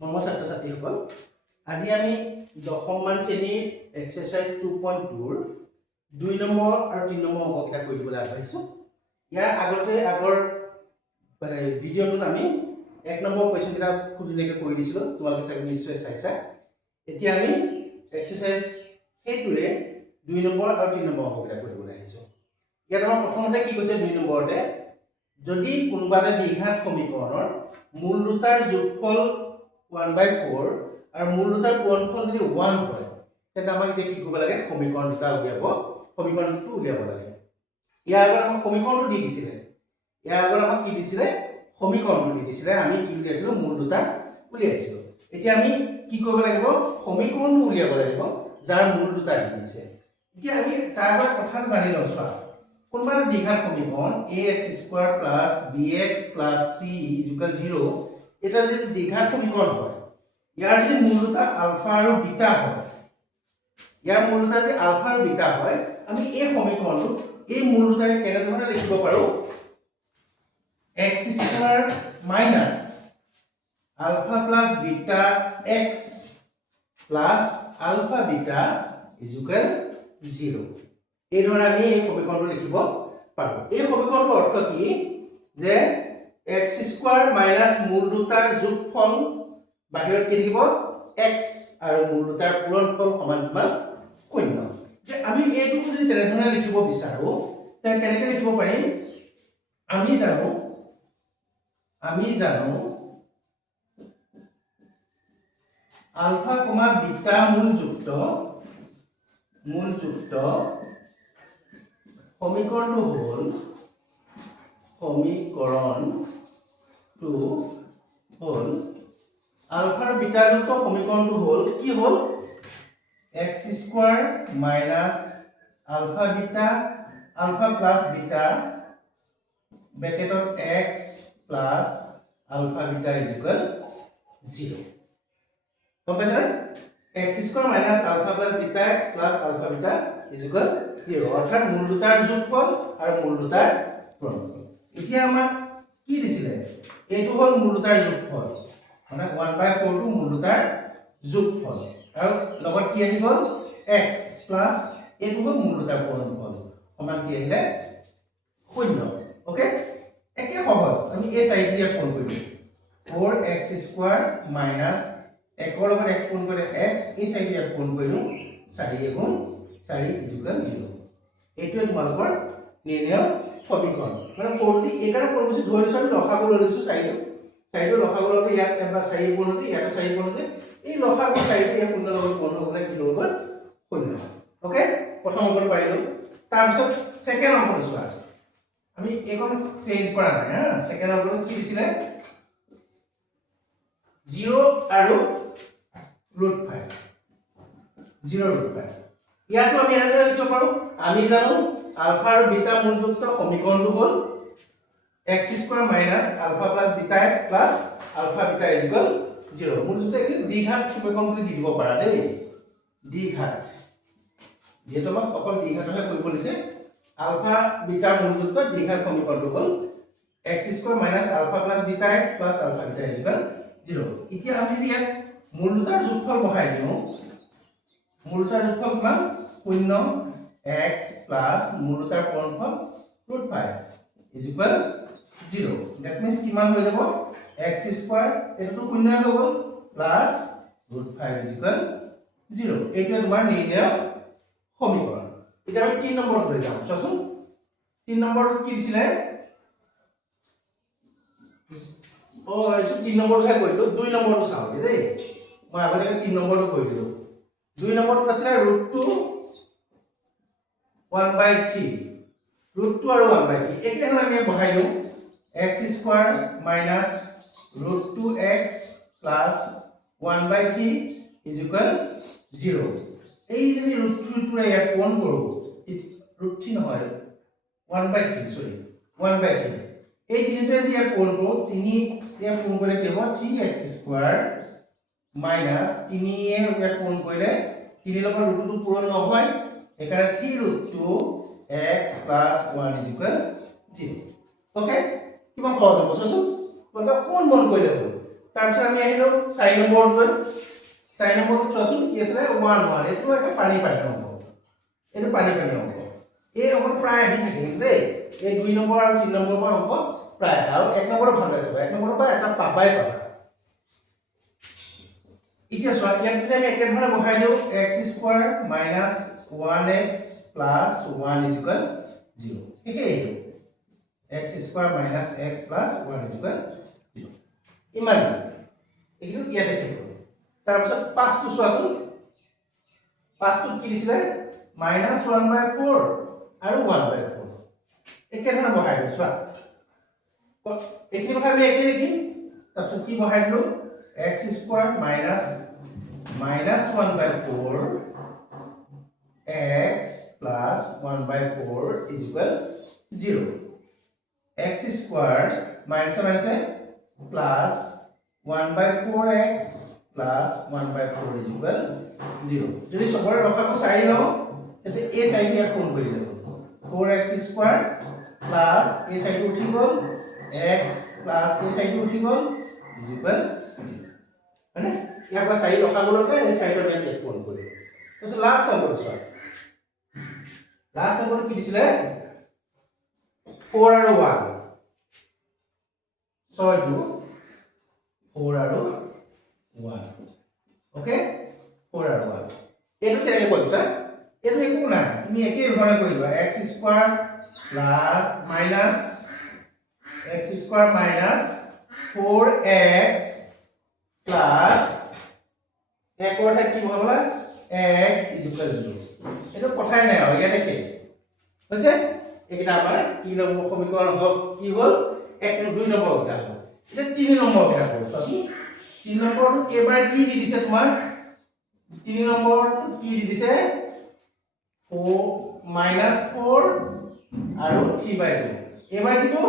মৰমৰ ছাত্ৰ ছাত্ৰীসকল, আজি আমি দশমমান শ্ৰেণীৰ এক্সাৰচাইজ 2.2 ৰ 2 নম্বৰ আৰু 3 নম্বৰ অংককেইটা কৰিবলৈ আগবাঢ়িছোঁ। ইয়াৰ আগৰ ভিডিঅ'টোত আমি 1 নম্বৰ কুৱেশ্যনকেইটা খুব ধুনীয়াকৈ কৰি দিছিলোঁ, তোমালোকে চাগে নিশ্চয় চাইছা। এতিয়া আমি এক্সাৰচাইজ সেইটোৰে 2 নম্বৰ আৰু 3 নম্বৰ অংককেইটা কৰিবলৈ আহিছোঁ। ইয়াত আমাৰ প্ৰথমতে কি কৈছে 2 নম্বৰতে, যদি কোনোবা এটা দ্বিঘাত সমীকৰণৰ মূল দুটাৰ যোগফল 1/4 আৰু মূল দুটাৰ পূৰণফল যদি 1 হয়, তেন্তে আমাক এতিয়া কি কৰিব লাগে, সমীকৰণ দুটা সমীকৰণটো উলিয়াব লাগে। ইয়াৰ আগত আমাক সমীকৰণটো দি দিছিলে, আমি কি উলিয়াইছিলোঁ, মূল দুটা উলিয়াইছিলোঁ। এতিয়া আমি কি কৰিব লাগিব, সমীকৰণটো উলিয়াব লাগিব যাৰ মূল দুটা দি দিছে। এতিয়া আমি তাৰ পৰা কথা জানি লওঁ। চোৱা, কোনোবা এটা দ্বিঘাত সমীকৰণ ax² + bx + c = 0, এটা যদি দ্বিঘাত সমীকৰণ হয়, ইয়াৰ যদি মূল দুটা আলফা আৰু বিটা হয়, আমি এই সমীকৰণটো এই মূল দুটাৰে কেনেধৰণে লিখিব পাৰো, x² - alpha plus beta x plus alpha beta = 0। এই ধৰণে আমি এই সমীকৰণটো লিখিব পাৰো। এই সমীকৰণটোৰ অৰ্থ কি, যে x² - মূল দুটাৰ যোগফল বাহিৰত কি থাকিব, x আৰু মূল দুটাৰ পূৰণফল সমান 0। যে আমি এইটো যদি তেনেধৰণে লিখিব বিচাৰো, তেন্তে কেনেকৈ লিখিব পাৰিম, আমি জানো আলফা কমা বিটা মূলযুক্ত সমীকৰণটো হ'ল আলফা আৰু বিটা যুক্ত সমীকৰণটো হ'ল কি হ'ল, x² - আলফা প্লাস বিটা ব্ৰেকেটত x প্লাস আলফা বিটা = 0। গম পাইছানে? x² - alpha plus beta x plus alpha beta = 0, অৰ্থাৎ মূল দুটাৰ যোগফল আৰু মূল দুটাৰ পূৰণফল। এতিয়া আমাক কি দিছিলে, এইটো হ'ল মূল দুটাৰ যোগফল, মানে 1/4 টো মূল দুটাৰ যোগফল, আৰু লগত কি আহি গ'ল, x প্লাস এইটো হ'ল মূল দুটাৰ পূৰণফল সমান কি আহিলে, 0। ওকে, একে সহজ, আমি এই চাৰিটা ইয়াত পূৰণ কৰি দিম। 4x² - 1 ৰ লগত x পূৰণ কৰিলে x, এই চাৰিটা ইয়াত পূৰণ কৰি দিওঁ, 4 × 4 = 0। এইটোৱে তোমালোকৰ নিৰ্ণয় সমীকৰণ। মানে পূৰ্তি এইকাৰণে পূৰণ কৰিছো, ধৰি লৈছো আমি লসাগু লৈ লৈছো 4টো লসাগু লওঁতে ইয়াত এবাৰ 4 পূৰণ হৈছে, ইয়াতো 4 পূৰণ হৈছে, এই লসাগু 4টো ইয়াত 0 লগত পূৰণ হৈ গ'লে কি হৈ গ'ল, 0। ওকে, প্ৰথম অংকটো পাইলো। তাৰপিছত সেকেন্ড অংকটো চোৱা, আমি এইখন চেঞ্জ কৰা নাই হা। সেকেন্ড অংকটো কি দিছিলে, 0 আৰু √5, 0 √5। ইয়াতো আমি এনেদৰে লিখিব পাৰো, আমি জানো আলফা আৰু বিটা মূলযুক্ত সমীকৰণটো হ'ল x² - alpha plus beta x plus alpha beta = 0। মূলযুক্ত একটি দ্বিঘাত সমীকৰণ বুলি দি দিব পাৰা দেই, দ্বিঘাত, যেহেতু আমাক অকল দ্বিঘাতহে কৰিব দিছে। আলফা বিটা মূলযুক্ত দ্বিঘাত সমীকৰণটো হ'ল x² - alpha plus beta x plus alpha beta = 0। এতিয়া আমি যদি ইয়াত মূল দুটাৰ যোগফল বহাই দিওঁ, মূল দুটাৰ যোগফল কিমান, 0, x প্লাস মূল দুটাৰ পূৰণফল √5 = 0। দ্যাট মিন্স কিমান হৈ যাব, x² এটো 0 হৈ গ'ল প্লাস √5 = 0। এইটোৱে তোমাৰ নিৰ্ণয় সমীকৰণ। এতিয়া আমি 3 নম্বৰত লৈ যাম। চোৱাচোন 3 নম্বৰত কি দিছিলে, এইটো 3 নম্বৰটোহে কৰিলো, 2 নম্বৰটো চাওঁ দেই। মই আগতে 3 নম্বৰটো কৰি দিলো। 2 নম্বৰটো আছিলে √2 1/3, √2 আৰু 1/3 একেধৰণে আমি বহাই দিওঁ, x² - √2x প্লাস 1/3 = 0। এই যদি √3 টোৰে ইয়াত পূৰণ কৰো, √3 নহয় 1/3, সৰি 1/3, এই তিনিটোৱে যে ইয়াত পূৰণ কৰো, 3 ইয়াত পূৰণ কৰিলে কি হ'ব, 3x² মাইনাস 3 ইয়াত পূৰণ কৰিলে 3 লগত √2 পূৰণ নহয়, এখানে 3√2x প্লাস 1 = 0। ওকে, কিমান সহজ হ'ব চোৱাচোন, বন্ধ কোন মন কৰিলে হ'ল। তাৰপিছত আমি আহিলো 4 নম্বৰলৈ 4 নম্বৰটো চোৱাচোন কি আছে 1 1 এইটো একটা পানী অংক এইটো পানী অংক এই অংক প্ৰায় আহি থাকে দেই এই 2 নম্বৰ আৰু 3 নম্বৰ অংক প্ৰায় আৰু 1 নম্বৰ ভাল আছে 1 নম্বৰ বা এটা পাবাই পাবা এতিয়া চোৱা ইয়াত যদি আমি একে ধৰণে বহাই দিও x² - 1x + 1 0 একে এইটো x² - x + 1 0 ইমান এইটো ইয়াতে কি হ'ব তাৰপিছত 5 টো চোৱাচোন 5 টো কি দিছিলে -1/4 আৰু 1/4 একে ধৰণে বহাই দিও চোৱা এইখিনি কথা আমি একে লিখিম তাৰপিছত কি বহাই দিলো x² - -1/4 x plus 1/4 is equal 0 x² minus plus 1/4x plus 1/4 is equal 0 যদি সবৰে ৰখাকো 4 লও তেতে এই সাইড ইয়াত কোন কৰি দিব 4x² plus এই সাইড উঠি গল x plus এই সাইড উঠি গল is equal 0 মানে ইয়াৰ পৰা 4 ৰখাবলৈ এই সাইডৰ ইয়াত কোন কৰি তো লাষ্ট নম্বৰ চোৱা লাষ্ট নম্বৰ কি দিছিলে 4 আৰু 1 6 টো 4 আৰু 1 ওকে 4 আৰু 1 এটো কেনেকৈ কৰিছা এটো একো নাই তুমি একে ধৰণে কৰিবা x² minus x² minus 4x plus এক অর্থাৎ কি বলা x is equal to 0 এটা কথাই নাই আৰু ইয়াতে কি হৈছে এটা আমাৰ 3 নম্বৰ সমীকৰণ হক কি হল 1 2 নম্বৰ এটা হল এটা 3 নম্বৰ এটা হল চোৱাচোন 3 নম্বৰ এবাৰ কি দি দিছে তোমাৰ 3 নম্বৰ কি দি দিছে 4 -4 আৰু 3/2 এবাৰ কিন্তু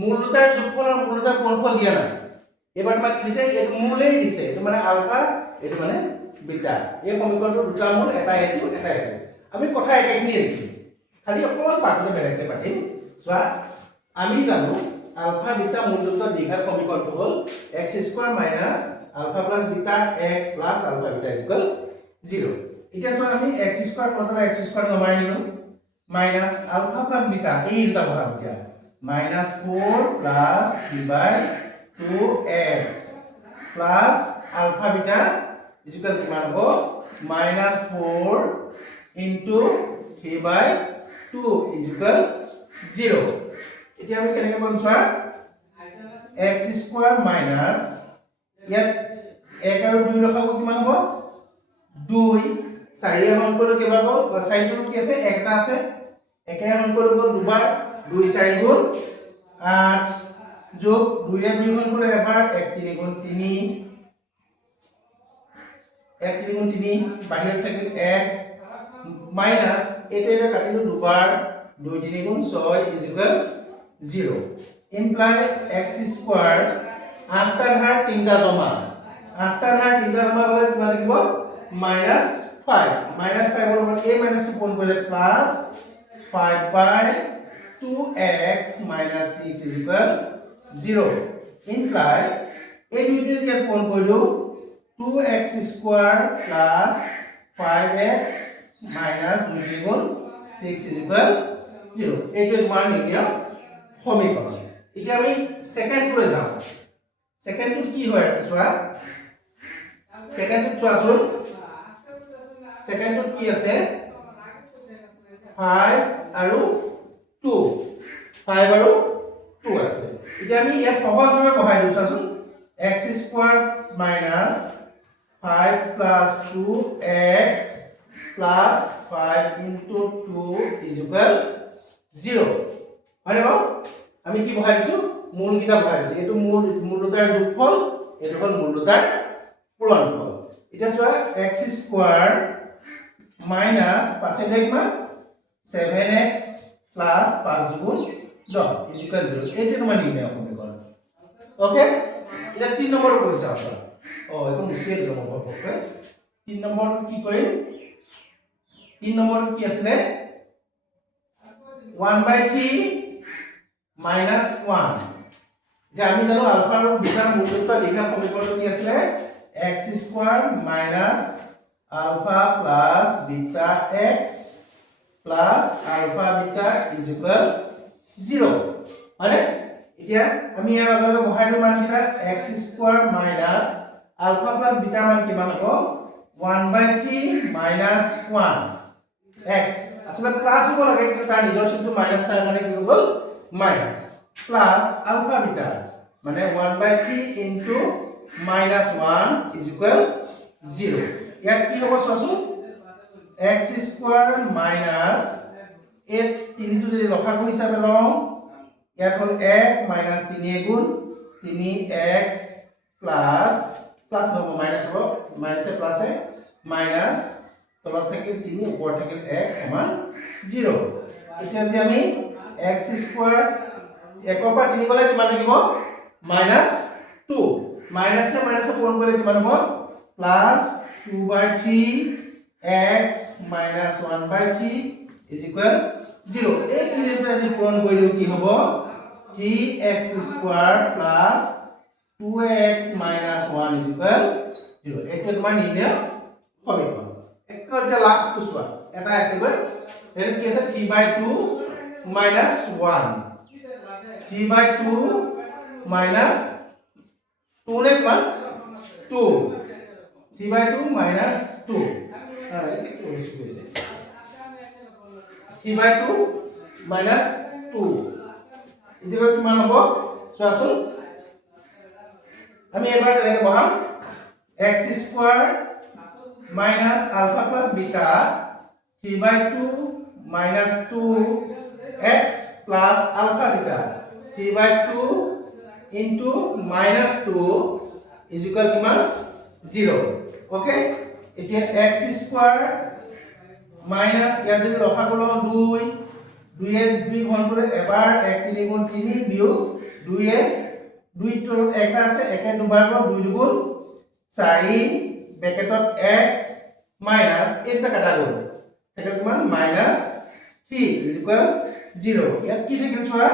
মূল দুটাৰ যোগফল আৰু মূল দুটাৰ গুণফল দিয়া নাই এবাৰ তোমাক কি দিছে এটো মূলেই দিছে এটো মানে আলফা এটো মানে বিটা এই সমীকৰণটো দুটা মূল এটা এটো আমি কথা একেখিনি লিখিম খালি অকমান পাঠটো বেলেগকে পাতিম চোৱা আমি জানো আলফা বিটা মূল দুটা দ্বিঘাত সমীকৰণটো হ'ল x² minus alpha plus beta x plus alpha beta is equal 0 এতিয়া চোৱা আমি x² পদৰ x² নমাই নিলো minus alpha plus beta এই দুটা বহাম এতিয়া -4 plus 3/2x plus alpha beta is equal to কিমান হ'ব -4 into 3/2 is equal 0 এতিয়া আমি কেনেকৈ কৰিম চোৱা x² minus ইয়াত 1 আৰু 2 ৰখাব কিমান হ'ব 2 4 এ হৰণ কৰিলে কেইবাৰ গ'ল 4 টো কি আছে একটা আছে 1 এ হৰণ কৰিলে গ'ল দুবাৰ 2 4 গুণ 8 যোগ 2 এ 2 হৰণ কৰিলে এবাৰ 1 3 গুণ 3 1 3 গুণ 3 বাহিৰত থাকিল x মাইনাস এটা কাটিলো দুবাৰ 2 3 গুণ 6 is equal 0 imply x² 8টা ঘাত 3টা জমা 8টা ঘাত 3টা জমা গলে কিমান লাগিব -5 -5 ৰ মানে a - টো কোন কৰিলে plus 5/2x - 6 is equal 0 imply এই দুইটো যে কোন কৰিলো 2x² plus 5x minus 2 গুণ 6 is equal 0 এইটো তোমাৰ নিৰ্ণয় সমীকৰণ এতিয়া আমি সেকেন্ডলৈ যাম সেকেন্ডটো কি হৈ আছে চোৱা সেকেন্ডটো চোৱাচোন সেকেন্ডটো কি আছে 5 আৰু 2 5 আৰু 2 আছে এতিয়া আমি ইয়াত সহজভাৱে বহাই দিও চোৱাচোন x² minus 5 plus 2x plus 5 into 2 is equal 0 হয় না আমি কি বহাই দিছো মূল কিটা বহাই দিছো এটো মূল দুটাৰ যোগফল এটো হল মূল দুটাৰ পূৰণফল এতিয়া চোৱা x² minus পাছলৈ কিমান 7x plus 5 গুণ 10 is equal 0 এইটো তোমাৰ নিৰ্ণয় সমীকৰণ ওকে এটা 3 নম্বৰ কৰিছা আছে এইটো মুছিয়ে দিলো মই পক্ষে 3 নম্বৰ কি কৰিম 3 নম্বৰ কি আছে 1/3 - 1 যে আমি জানো আলফা আৰু বিটাৰ মূলটো লিখা সমীকৰণটো কি আছিল x² minus alpha plus beta x plus alpha beta is equal 0 মানে এতিয়া আমি ইয়াৰ লগে বহাই দিম মানটা x² minus alpha plus beta মান কিমান হ'ব 1/3 মাইনাস 1 x আসলে প্লাস হ'ব লাগে কিন্তু তাৰ নিজৰ চিনটো মাইনাস তাৰ কাৰণে কি হ'ব মাইনাস প্লাস আলফা বিটা মানে 1/3 ইনটু minus 1 is equal 0 ইয়াত কি হ'ব চোৱাচোন x² minus 8 তিনিটো যদি লসাগু হিচাপে লওঁ ইয়াত হ'ল 1 minus 3 গুণ 3x plus plus হ'ব minus হ'ব minus এ plus এ minus তলত থাকিল 3 ওপৰত থাকিল 1 সমান 0 এতিয়া যদি আমি x² 1 পৰা 3 গলে কিমান লাগিব minus 2 minus से minus से पूर्ण करे किमान हो plus 2/3 x minus 1/3 is equal 0 एक किने पे যদি পূরণ করিও কি হবে 3x² plus 2x minus 1 is equal 0 এটা তোমার নির্ণয় হবে কোন একটা লাস্ট তো সোয়া এটা আছে গৈ এর কি আছে 3/2 minus 1 3/2 minus 2 ने किमान 2 3/2 minus 2 এটা কি হইছে কইছে 3/2 minus 2 ইদিকে কিমান হ'ব চোৱাচোন আমি এবাৰ এনেকৈ বহাম x² minus alpha plus beta 3/2 minus 2x plus alpha beta 3/2 into minus 2 is equal to 0 okay এতিয়া x² minus ইয়াত যদি লসাগুলো 2 2 এর 2 ঘন করে এবার 1 3 গুণ 3 বিয়োগ 2 এর 2 তোর একটা আছে একে দুবার করব 2 গুণ 4 ব্র্যাকেটত x minus এটা কাটা গল এটা কিমান minus 3 is equal 0 ইয়াত কি থাকিল চোৱা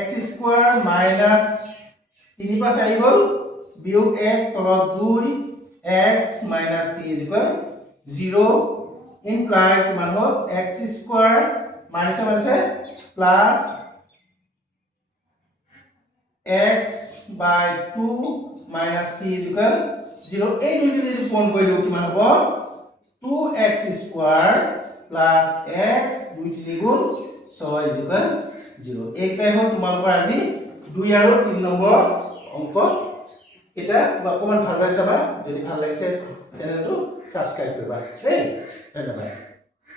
x² minus 3 পাঁচ আহি গল বিয়োগ 1 তলত 2 x minus 3 is equal 0 imply কিমান হ'ল x² minus plus x by 2 minus 3 is equal 0 এই দুইটি যদি পূৰণ কৰি দিও কিমান হ'ব 2x² plus x 2 3 গুণ 6 is equal 0 এইটাই হ'ল তোমালোকৰ আজি 2 আৰু 3 নম্বৰ অংক এটা অকমান ভালকৈ চাবা যদি ভাল লাগিছে চেনেলটো সাবস্ক্ৰাইব কৰিবা দেই ধন্যবাদ